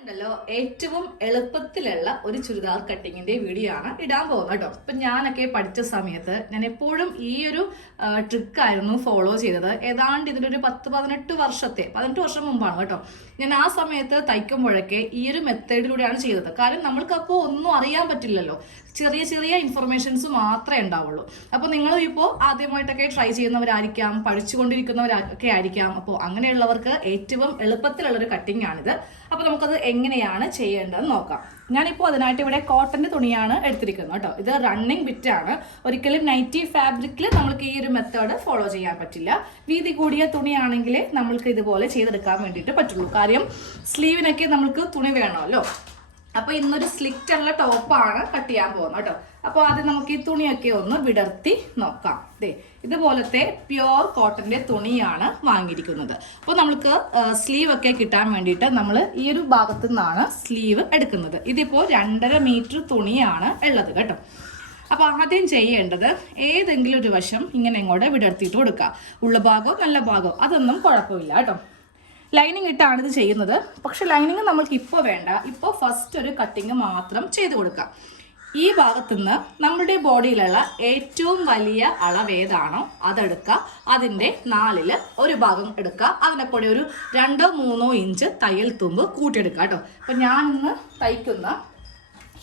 ഉണ്ടല്ലോ ഏറ്റവും എളുപ്പത്തിലുള്ള ഒരു ചുരിദാർ കട്ടിങ്ങിന്റെ വീഡിയോ ആണ് ഇടാൻ പോകുന്നത് കേട്ടോ. ഇപ്പൊ ഞാനൊക്കെ പഠിച്ച സമയത്ത് ഞാൻ എപ്പോഴും ഈ ഒരു ട്രിക്ക് ആയിരുന്നു ഫോളോ ചെയ്തത്. ഏതാണ്ട് ഇതിലൊരു പത്ത് പതിനെട്ട് വർഷത്തെ പതിനെട്ട് വർഷം മുമ്പാണ് കേട്ടോ. ഞാൻ ആ സമയത്ത് തയ്ക്കുമ്പോഴൊക്കെ ഈ ഒരു മെത്തേഡിലൂടെയാണ് ചെയ്തത്. കാരണം നമ്മൾക്ക് അപ്പോൾ ഒന്നും അറിയാൻ പറ്റില്ലല്ലോ. ചെറിയ ചെറിയ ഇൻഫർമേഷൻസ് മാത്രമേ ഉണ്ടാവുള്ളൂ. അപ്പോൾ നിങ്ങൾ ഇപ്പോൾ ആദ്യമായിട്ടൊക്കെ ട്രൈ ചെയ്യുന്നവരായിരിക്കാം പഠിച്ചുകൊണ്ടിരിക്കുന്നവരൊക്കെ ആയിരിക്കാം. അപ്പോൾ അങ്ങനെയുള്ളവർക്ക് ഏറ്റവും എളുപ്പത്തിലുള്ള ഒരു കട്ടിംഗ് ആണിത്. അപ്പോൾ നമുക്കത് എങ്ങനെയാണ് ചെയ്യേണ്ടതെന്ന് നോക്കാം. ഞാനിപ്പോൾ അതിനായിട്ട് ഇവിടെ കോട്ടന്റെ തുണിയാണ് എടുത്തിരിക്കുന്നത് കേട്ടോ. ഇത് റണ്ണിങ് ബിറ്റ് ആണ്. ഒരിക്കലും നൈറ്റി ഫാബ്രിക്കിൽ നമ്മൾക്ക് ഈ ഒരു മെത്തേഡ് ഫോളോ ചെയ്യാൻ പറ്റില്ല. വീതി കൂടിയ തുണിയാണെങ്കിൽ നമ്മൾക്ക് ഇതുപോലെ ചെയ്തെടുക്കാൻ വേണ്ടിയിട്ട് പറ്റുള്ളൂ. കാര്യം സ്ലീവിനൊക്കെ നമ്മൾക്ക് തുണി വേണമല്ലോ. അപ്പൊ ഇന്നൊരു സ്ലിറ്റ് ഉള്ള ടോപ്പാണ് കട്ട് ചെയ്യാൻ പോകുന്നത് കേട്ടോ. അപ്പോൾ ആദ്യം നമുക്ക് ഈ തുണിയൊക്കെ ഒന്ന് വിടർത്തി നോക്കാം. ദേ ഇതുപോലത്തെ പ്യുവർ കോട്ടന്റെ തുണിയാണ് വാങ്ങിയിരിക്കുന്നത്. അപ്പോൾ നമുക്ക് സ്ലീവ് ഒക്കെ കിട്ടാൻ വേണ്ടിയിട്ട് നമ്മൾ ഈ ഒരു ഭാഗത്തു നിന്നാണ് സ്ലീവ് എടുക്കുന്നത്. ഇതിപ്പോൾ രണ്ടര മീറ്റർ തുണിയാണ് ഉള്ളത് കേട്ടോ. അപ്പോൾ ആദ്യം ചെയ്യേണ്ടത് ഏതെങ്കിലും ഒരു വശം ഇങ്ങനെ ഇങ്ങോട്ട് വിടർത്തിയിട്ട് കൊടുക്കുക. ഉള്ള ഭാഗോ നല്ല ഭാഗോ അതൊന്നും കുഴപ്പമില്ല കേട്ടോ. ലൈനിങ് ഇട്ടാണ് ഇത് ചെയ്യുന്നത്. പക്ഷെ ലൈനിങ് നമ്മൾക്ക് ഇപ്പോൾ വേണ്ട. ഇപ്പോൾ ഫസ്റ്റ് ഒരു കട്ടിങ് മാത്രം ചെയ്ത് കൊടുക്കാം. ഈ ഭാഗത്തു നിന്ന് നമ്മുടെ ബോഡിയിലുള്ള ഏറ്റവും വലിയ അളവ് ഏതാണോ അതെടുക്കുക. അതിന്റെ നാലിൽ ഒരു ഭാഗം എടുക്കുക. അതിനെ കൂടെ ഒരു രണ്ടോ മൂന്നോ ഇഞ്ച് തയ്യൽ തുമ്പ് കൂട്ടിയെടുക്കുക കേട്ടോ. അപ്പം ഞാൻ ഇന്ന് തയ്ക്കുന്ന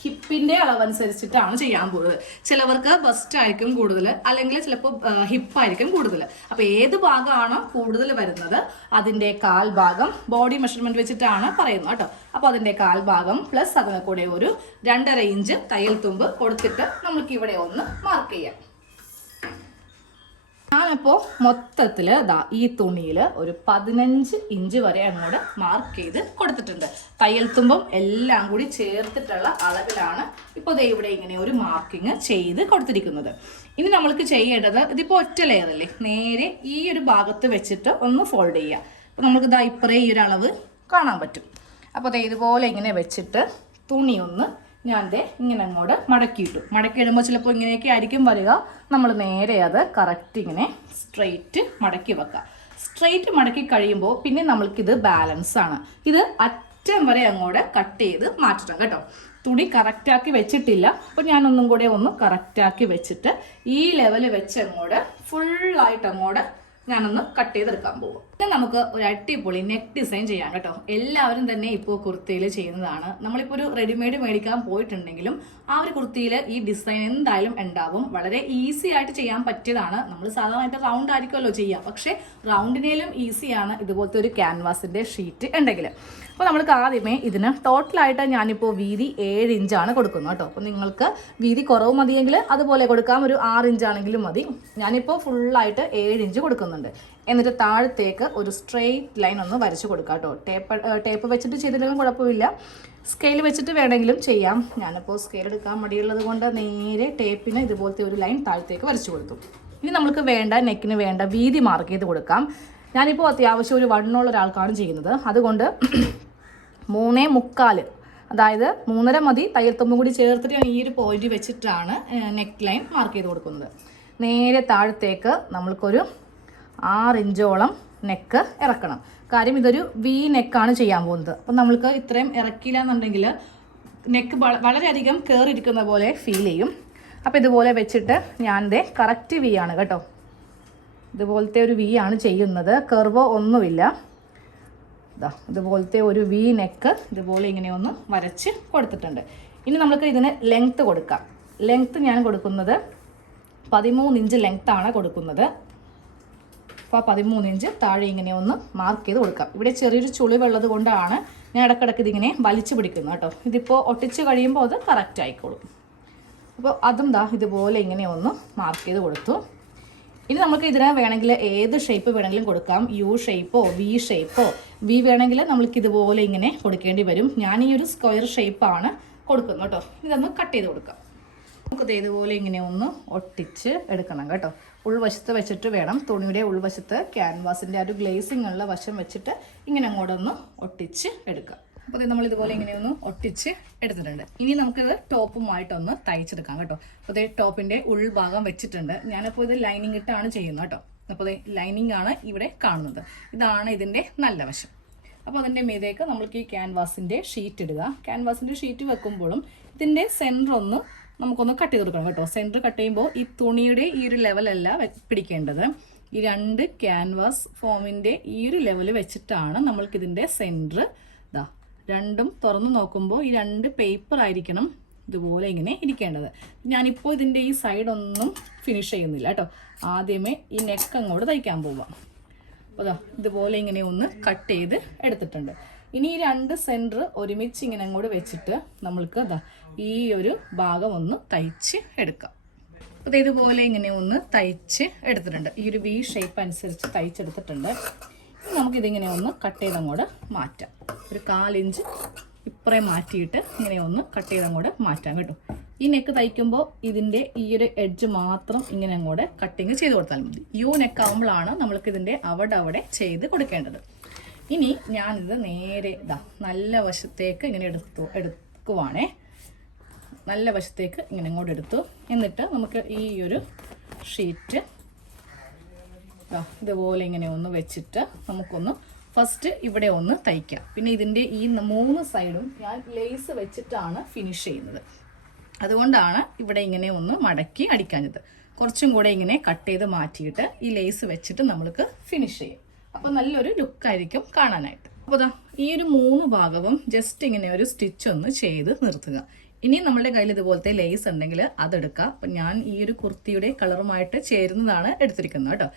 ഹിപ്പിന്റെ അളവനുസരിച്ചിട്ടാണ് ചെയ്യാൻ പോകുന്നത് ചിലവർക്ക് ബസ്റ്റ് ആയിരിക്കും കൂടുതൽ അല്ലെങ്കിൽ ചിലപ്പോൾ ഹിപ്പായിരിക്കും കൂടുതൽ അപ്പൊ ഏത് ഭാഗമാണോ കൂടുതൽ വരുന്നത് അതിന്റെ കാൽ ഭാഗം ബോഡി മെഷർമെന്റ് വെച്ചിട്ടാണ് പറയുന്നത് കേട്ടോ. അപ്പോൾ കാൽ ഭാഗം പ്ലസ് അതിനെ കൂടെ ഒരു രണ്ടര ഇഞ്ച് തയ്യൽ തുമ്പ് കൊടുത്തിട്ട് നമുക്ക് ഇവിടെ ഒന്ന് മാർക്ക് ചെയ്യാം. ഞാനപ്പോൾ മൊത്തത്തിൽ ദാ ഈ തുണിയിൽ ഒരു പതിനഞ്ച് ഇഞ്ച് വരെ അങ്ങോട്ട് മാർക്ക് ചെയ്ത് കൊടുത്തിട്ടുണ്ട്. തയ്യൽ തുമ്പും എല്ലാം കൂടി ചേർത്തിട്ടുള്ള അളവിലാണ് ഇപ്പോൾ ദേ ഇവിടെ ഇങ്ങനെ ഒരു മാർക്കിങ് ചെയ്ത് കൊടുത്തിരിക്കുന്നത്. ഇനി നമ്മൾക്ക് ചെയ്യേണ്ടത് ഇതിപ്പോൾ ഒറ്റ അല്ലേ? നേരെ ഈ ഒരു ഭാഗത്ത് വെച്ചിട്ട് ഒന്ന് ഫോൾഡ് ചെയ്യുക അപ്പോൾ നമുക്ക് ഇതാ ഇപ്പറേ ഈ ഒരു അളവ് കാണാൻ പറ്റും. അപ്പോൾ ദേ ഇതുപോലെ ഇങ്ങനെ വെച്ചിട്ട് തുണി ഒന്ന് ഞാൻ ദേ ഇങ്ങനെ അങ്ങോട്ട് മടക്കിയിട്ടു. മടക്കി ഇടുമ്പോൾ ചിലപ്പോൾ ഇങ്ങനെയൊക്കെ ആയിരിക്കും വരിക. നമ്മൾ നേരെ അത് കറക്റ്റ് ഇങ്ങനെ സ്ട്രെയിറ്റ് മടക്കി വെക്കുക സ്ട്രെയിറ്റ് മടക്കി കഴിയുമ്പോൾ പിന്നെ നമ്മൾക്കിത് ബാലൻസ് ആണ്. ഇത് അറ്റം വരെ അങ്ങോട്ട് കട്ട് ചെയ്ത് മാറ്റണം കേട്ടോ. തുണി കറക്റ്റാക്കി വെച്ചിട്ടില്ല. അപ്പോൾ ഞാനൊന്നും കൂടെ ഒന്ന് കറക്റ്റാക്കി വെച്ചിട്ട് ഈ ലെവൽ വെച്ച് അങ്ങോട്ട് ഫുള്ളായിട്ട് അങ്ങോട്ട് ഞാനൊന്ന് കട്ട് ചെയ്തെടുക്കാൻ പോകും പിന്നെ നമുക്ക് ഒരു അടിപൊളി നെക്ക് ഡിസൈൻ ചെയ്യാം കേട്ടോ. എല്ലാവരും തന്നെ ഇപ്പോൾ കുർത്തിയിൽ ചെയ്യുന്നതാണ്. നമ്മളിപ്പോൾ ഒരു റെഡിമെയ്ഡ് മേടിക്കാൻ പോയിട്ടുണ്ടെങ്കിലും ആ ഒരു കുർത്തിയിൽ ഈ ഡിസൈൻ എന്തായാലും ഉണ്ടാവും. വളരെ ഈസി ആയിട്ട് ചെയ്യാൻ പറ്റിയതാണ്. നമ്മൾ സാധാരണയായിട്ട് റൗണ്ട് ആയിരിക്കുമല്ലോ ചെയ്യുക പക്ഷേ റൗണ്ടിനേലും ഈസിയാണ് ഇതുപോലത്തെ ഒരു ക്യാൻവാസിന്റെ ഷീറ്റ് ഉണ്ടെങ്കിൽ അപ്പോൾ നമ്മൾക്ക് ആദ്യമേ ഇതിന് ടോട്ടലായിട്ട് ഞാനിപ്പോൾ വീതി ഏഴ് ഇഞ്ചാണ് കൊടുക്കുന്നത് കേട്ടോ. അപ്പോൾ നിങ്ങൾക്ക് വീതി കുറവ് മതിയെങ്കിൽ അതുപോലെ കൊടുക്കാം. ഒരു ആറ് ഇഞ്ചാണെങ്കിലും മതി. ഞാനിപ്പോൾ ഫുള്ളായിട്ട് ഏഴ് ഇഞ്ച് കൊടുക്കുന്നുണ്ട്. എന്നിട്ട് താഴത്തേക്ക് ഒരു സ്ട്രെയിറ്റ് ലൈൻ ഒന്ന് വരച്ച് കൊടുക്കാം കേട്ടോ. ടേപ്പ് ടേപ്പ് വെച്ചിട്ട് ചെയ്തില്ലെങ്കിലും കുഴപ്പമില്ല. സ്കെയിൽ വെച്ചിട്ട് വേണമെങ്കിലും ചെയ്യാം. ഞാനിപ്പോൾ സ്കെയിൽ എടുക്കാൻ മടിയുള്ളത് കൊണ്ട് നേരെ ടേപ്പിന് ഇതുപോലത്തെ ഒരു ലൈൻ താഴത്തേക്ക് വരച്ചു കൊടുത്തു. ഇനി നമുക്ക് വേണ്ട നെക്കിന് വേണ്ട വീതി മാർക്ക് ചെയ്ത് കൊടുക്കാം. ഞാനിപ്പോൾ അത്യാവശ്യം ഒരു വണ്ണുള്ള ഒരാൾക്കാണ് ചെയ്യുന്നത്. അതുകൊണ്ട് മൂന്നേ മുക്കാൽ അതായത് മൂന്നര മതി തയ്യൽത്തുമ്പും കൂടി ചേർത്തിട്ട് ഞാൻ ഈ ഒരു പോയിന്റ് വെച്ചിട്ടാണ് നെക്ക് ലൈൻ മാർക്ക് ചെയ്ത് കൊടുക്കുന്നത്. നേരെ താഴത്തേക്ക് നമ്മൾക്കൊരു ആറ് ഇഞ്ചോളം നെക്ക് ഇറക്കണം. കാര്യം ഇതൊരു വി നെക്കാണ് ചെയ്യാൻ പോകുന്നത്. അപ്പം നമ്മൾക്ക് ഇത്രയും ഇറക്കില്ല എന്നുണ്ടെങ്കിൽ നെക്ക് വളരെയധികം കയറിയിരിക്കുന്ന പോലെ ഫീൽ ചെയ്യും. അപ്പോൾ ഇതുപോലെ വെച്ചിട്ട് ഞാൻ ദേ കറക്റ്റ് വി ആണ് കേട്ടോ. ഇതുപോലത്തെ ഒരു വി ആണ് ചെയ്യുന്നത്. കർവോ ഒന്നുമില്ല. ഇതാ ഇതുപോലത്തെ ഒരു വി നെക്ക് ഇതുപോലെ ഇങ്ങനെ ഒന്ന് വരച്ച് കൊടുത്തിട്ടുണ്ട്. ഇനി നമുക്ക് ഇതിന് ലെങ്ത്ത് കൊടുക്കാം. ലെങ്ത്ത് ഞാൻ കൊടുക്കുന്നത് പതിമൂന്ന് ഇഞ്ച് ലെങ്ത്താണ് കൊടുക്കുന്നത്. അപ്പോൾ പതിമൂന്ന് ഇഞ്ച് താഴെ ഇങ്ങനെ ഒന്ന് മാർക്ക് ചെയ്ത് കൊടുക്കാം. ഇവിടെ ചെറിയൊരു ചുളിവുള്ളത് കൊണ്ടാണ് ഞാൻ ഇടക്കിടക്ക് ഇതിങ്ങനെ വലിച്ചു പിടിക്കുന്നത് കേട്ടോ. ഇതിപ്പോൾ ഒട്ടിച്ച് കഴിയുമ്പോൾ അത് കറക്റ്റ് ആയിക്കോളും. അപ്പോൾ അതും ദാ ഇതുപോലെ ഇങ്ങനെ ഒന്ന് മാർക്ക് ചെയ്ത് കൊടുത്തു. ഇനി നമുക്ക് ഇതിന് വേണമെങ്കിൽ ഏത് ഷേപ്പ് വേണമെങ്കിലും കൊടുക്കാം. യു ഷേപ്പോ വി ഷേപ്പോ വി വേണമെങ്കിൽ നമ്മൾക്ക് ഇതുപോലെ ഇങ്ങനെ കൊടുക്കേണ്ടി വരും. ഞാൻ ഈ ഒരു സ്ക്വയർ ഷേപ്പാണ് കൊടുക്കുന്നത് കേട്ടോ. ഇതൊന്ന് കട്ട് ചെയ്ത് കൊടുക്കാം. നമുക്കത് ഇതുപോലെ ഇങ്ങനെ ഒന്ന് ഒട്ടിച്ച് എടുക്കണം കേട്ടോ. ഉൾവശത്ത് വെച്ചിട്ട് വേണം. തുണിയുടെ ഉൾവശത്ത് ക്യാൻവാസിന്റെ ആ ഒരു ഗ്ലേസിങ്ങുള്ള വശം വെച്ചിട്ട് ഇങ്ങനെ അങ്ങോട്ടൊന്ന് ഒട്ടിച്ച് എടുക്കാം. അപ്പോൾ നമ്മൾ ഇതുപോലെ ഇങ്ങനെ ഒന്ന് ഒട്ടിച്ച് എടുത്തിട്ടുണ്ട്. ഇനി നമുക്കിത് ടോപ്പുമായിട്ടൊന്ന് തയ്ച്ചെടുക്കാം കേട്ടോ. അപ്പോൾ ഇതേ ടോപ്പിന്റെ ഉൾഭാഗം വെച്ചിട്ടുണ്ട്. ഞാനപ്പോൾ ഇത് ലൈനിങ് ഇട്ടാണ് ചെയ്യുന്നത് കേട്ടോ. അപ്പോൾ ലൈനിങ് ആണ് ഇവിടെ കാണുന്നത്. ഇതാണ് ഇതിന്റെ നല്ല വശം. അപ്പോൾ അതിന്റെ മീതേക്ക് നമ്മൾക്ക് ഈ ക്യാൻവാസിന്റെ ഷീറ്റ് ഇടുക. ക്യാൻവാസിന്റെ ഷീറ്റ് വെക്കുമ്പോഴും ഇതിന്റെ സെന്റർ ഒന്ന് നമുക്കൊന്ന് കട്ട് ചെയ്ത് കൊടുക്കണം കേട്ടോ. സെന്റർ കട്ട് ചെയ്യുമ്പോൾ ഈ തുണിയുടെ ഈ ഒരു ലെവലല്ല പിടിക്കേണ്ടത്. ഈ രണ്ട് ക്യാൻവാസ് ഫോമിന്റെ ഈ ഒരു ലെവൽ വെച്ചിട്ടാണ് നമ്മൾക്കിതിന്റെ സെന്റർ ഇതാ രണ്ടും തുറന്ന് നോക്കുമ്പോൾ ഈ രണ്ട് പേപ്പർ ആയിരിക്കണം ഇതുപോലെ ഇങ്ങനെ ഇരിക്കേണ്ടത്. ഞാനിപ്പോൾ ഇതിന്റെ ഈ സൈഡ് ഒന്നും ഫിനിഷ് ചെയ്യുന്നില്ല കേട്ടോ ആദ്യമേ ഈ നെക്ക് അങ്ങോട്ട് തയ്ക്കാൻ പോവാം. അതാ ഇതുപോലെ ഇങ്ങനെ ഒന്ന് കട്ട് ചെയ്ത് എടുത്തിട്ടുണ്ട്. ഇനി ഈ രണ്ട് സെന്റർ ഒരുമിച്ച് ഇങ്ങനെ അങ്ങോട്ട് വെച്ചിട്ട് നമ്മൾക്ക് അതാ ഈ ഒരു ഭാഗം ഒന്ന് തയ്ച്ച് എടുക്കാം. അപ്പോൾ ഇതുപോലെ ഇങ്ങനെ ഒന്ന് തയ്ച്ച് എടുത്തിട്ടുണ്ട്. ഈ ഒരു വി ഷേപ്പ് അനുസരിച്ച് തയ്ച്ചെടുത്തിട്ടുണ്ട്. നമുക്കിതിങ്ങനെ ഒന്ന് കട്ട് ചെയ്ത് അങ്ങോട്ട് മാറ്റാം. ഒരു കാലിഞ്ച് ഇപ്പറേ മാറ്റിയിട്ട് ഇങ്ങനെ ഒന്ന് കട്ട് ചെയ്ത് അങ്ങോട്ട് മാറ്റാം കേട്ടോ. ഈ നെക്ക് തയ്ക്കുമ്പോൾ ഇതിന്റെ ഈ ഒരു എഡ്ജ് മാത്രം ഇങ്ങനെ അങ്ങോട്ട് കട്ടിങ് ചെയ്ത് കൊടുത്താൽ മതി. യു നെക്ക് ആകുമ്പോഴാണ് നമ്മൾക്ക് ഇതിന്റെ അവിടെ അവിടെ ചെയ്ത് കൊടുക്കേണ്ടത്. ഇനി ഞാനിത് നേരെ ഇതാ നല്ല വശത്തേക്ക് ഇങ്ങനെ എടുത്തു എടുക്കുവാണേ. നല്ല വശത്തേക്ക് ഇങ്ങനെ അങ്ങോട്ട് എടുത്തു. എന്നിട്ട് നമുക്ക് ഈ ഒരു ഷീറ്റ് ഇതുപോലെ ഇങ്ങനെ ഒന്ന് വെച്ചിട്ട് നമുക്കൊന്ന് ഫസ്റ്റ് ഇവിടെ ഒന്ന് തയ്ക്കാം. പിന്നെ ഇതിന്റെ ഈ മൂന്ന് സൈഡും ഞാൻ ലേസ് വെച്ചിട്ടാണ് ഫിനിഷ് ചെയ്യുന്നത്. അതുകൊണ്ടാണ് ഇവിടെ ഇങ്ങനെ ഒന്ന് മടക്കി അടിക്കാഞ്ഞത്. കുറച്ചും കൂടെ ഇങ്ങനെ കട്ട് ചെയ്ത് മാറ്റിയിട്ട് ഈ ലേസ് വെച്ചിട്ട് നമ്മൾക്ക് ഫിനിഷ് ചെയ്യും. അപ്പോൾ നല്ലൊരു ലുക്കായിരിക്കും കാണാനായിട്ട്. അപ്പോൾ അതാ ഈ ഒരു മൂന്ന് ഭാഗവും ജസ്റ്റ് ഇങ്ങനെ ഒരു സ്റ്റിച്ച് ഒന്ന് ചെയ്ത് നിർത്തുക. ഇനി നമ്മുടെ കയ്യിൽ ഇതുപോലത്തെ ലേസ് ഉണ്ടെങ്കിൽ അതെടുക്കുക അപ്പം ഞാൻ ഈ ഒരു കുർത്തിയുടെ കളറുമായിട്ട് ചേരുന്നതാണ് എടുത്തിരിക്കുന്നത് കേട്ടോ.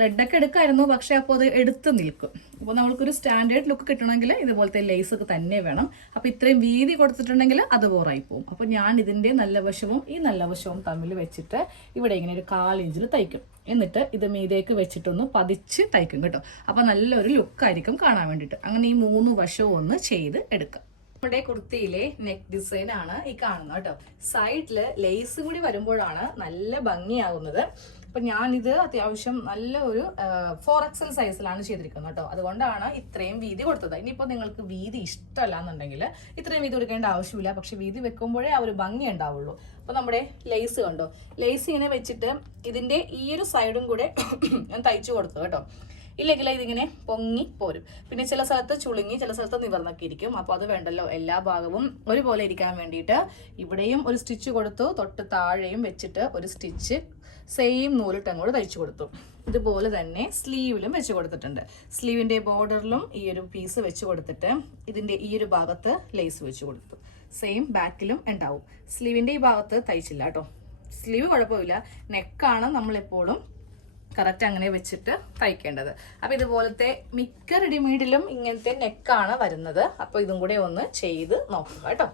റെഡൊക്കെ എടുക്കായിരുന്നു പക്ഷെ അപ്പോൾ അത് എടുത്ത് നിൽക്കും. അപ്പോൾ നമ്മൾക്കൊരു സ്റ്റാൻഡേർഡ് ലുക്ക് കിട്ടണമെങ്കിൽ ഇതുപോലത്തെ ലേസ് ഒക്കെ തന്നെ വേണം. അപ്പോൾ ഇത്രയും വീതി കൊടുത്തിട്ടുണ്ടെങ്കിൽ അത് ബോറായി പോകും അപ്പോൾ ഞാൻ ഇതിന്റെ നല്ല വശവും ഈ നല്ല വശവും തമ്മിൽ വെച്ചിട്ട് ഇവിടെ ഇങ്ങനെ ഒരു കാലിഞ്ചിൽ തയ്ക്കും. എന്നിട്ട് ഇത് മീതേക്ക് വെച്ചിട്ടൊന്ന് പതിച്ച് തയ്ക്കും കേട്ടോ. അപ്പോൾ നല്ലൊരു ലുക്കായിരിക്കും കാണാൻ വേണ്ടിയിട്ട്. അങ്ങനെ ഈ മൂന്ന് വശവും ഒന്ന് ചെയ്ത് എടുക്കാം. നമ്മുടെ കുർത്തിയിലെ നെക്ക് ഡിസൈൻ ആണ് ഈ കാണുന്നത് കേട്ടോ. സൈഡിൽ ലേസ് കൂടി വരുമ്പോഴാണ് നല്ല ഭംഗിയാകുന്നത് അപ്പൊ ഞാനിത് അത്യാവശ്യം നല്ല ഒരു ഫോർ എക്സൽ സൈസിലാണ് ചെയ്തിരിക്കുന്നത് കേട്ടോ. അതുകൊണ്ടാണ് ഇത്രയും വീതി കൊടുത്തത്. ഇനിയിപ്പോൾ നിങ്ങൾക്ക് വീതി ഇഷ്ടമല്ല എന്നുണ്ടെങ്കിൽ ഇത്രയും വീതി കൊടുക്കേണ്ട ആവശ്യമില്ല. പക്ഷെ വീതി വെക്കുമ്പോഴേ ആ ഒരു ഭംഗി ഉണ്ടാവുള്ളൂ. അപ്പൊ നമ്മുടെ ലേസ് കണ്ടോ? ലേസ് ഇങ്ങനെ വെച്ചിട്ട് ഇതിന്റെ ഈ ഒരു സൈഡും കൂടെ ഞാൻ തയ്ച്ചു കൊടുത്തു കേട്ടോ. ഇല്ലെങ്കിൽ ഇതിങ്ങനെ പൊങ്ങി പോരും. പിന്നെ ചില സ്ഥലത്ത് ചുളുങ്ങി ചില സ്ഥലത്ത് നിവർന്നൊക്കെ ഇരിക്കും അപ്പോൾ അത് വേണ്ടല്ലോ. എല്ലാ ഭാഗവും ഒരുപോലെ ഇരിക്കാൻ വേണ്ടിയിട്ട് ഇവിടെയും ഒരു സ്റ്റിച്ച് കൊടുത്തു. തൊട്ട് താഴെയും വെച്ചിട്ട് ഒരു സ്റ്റിച്ച് സെയിം നൂലിട്ട് അങ്ങോട്ട് തയ്ച്ചു കൊടുത്തു. ഇതുപോലെ തന്നെ സ്ലീവിലും വെച്ച് കൊടുത്തിട്ടുണ്ട്. സ്ലീവിന്റെ ബോർഡറിലും ഈ ഒരു പീസ് വെച്ച് കൊടുത്തിട്ട് ഇതിന്റെ ഈ ഒരു ഭാഗത്ത് ലേസ് വെച്ച് കൊടുത്തു. സെയിം ബാക്കിലും ഉണ്ടാവും. സ്ലീവിന്റെ ഈ ഭാഗത്ത് തയ്ച്ചില്ല കേട്ടോ. സ്ലീവ് കുഴപ്പമില്ല. നെക്കാണ് നമ്മളെപ്പോഴും കറക്റ്റ് അങ്ങനെ വെച്ചിട്ട് തയ്ക്കേണ്ടത്. അപ്പോൾ ഇതുപോലത്തെ മിക്ക റെഡിമെയ്ഡിലും ഇങ്ങനത്തെ നെക്കാണ് വരുന്നത്. അപ്പോൾ ഇതും കൂടെ ഒന്ന് ചെയ്ത് നോക്കുക കേട്ടോ.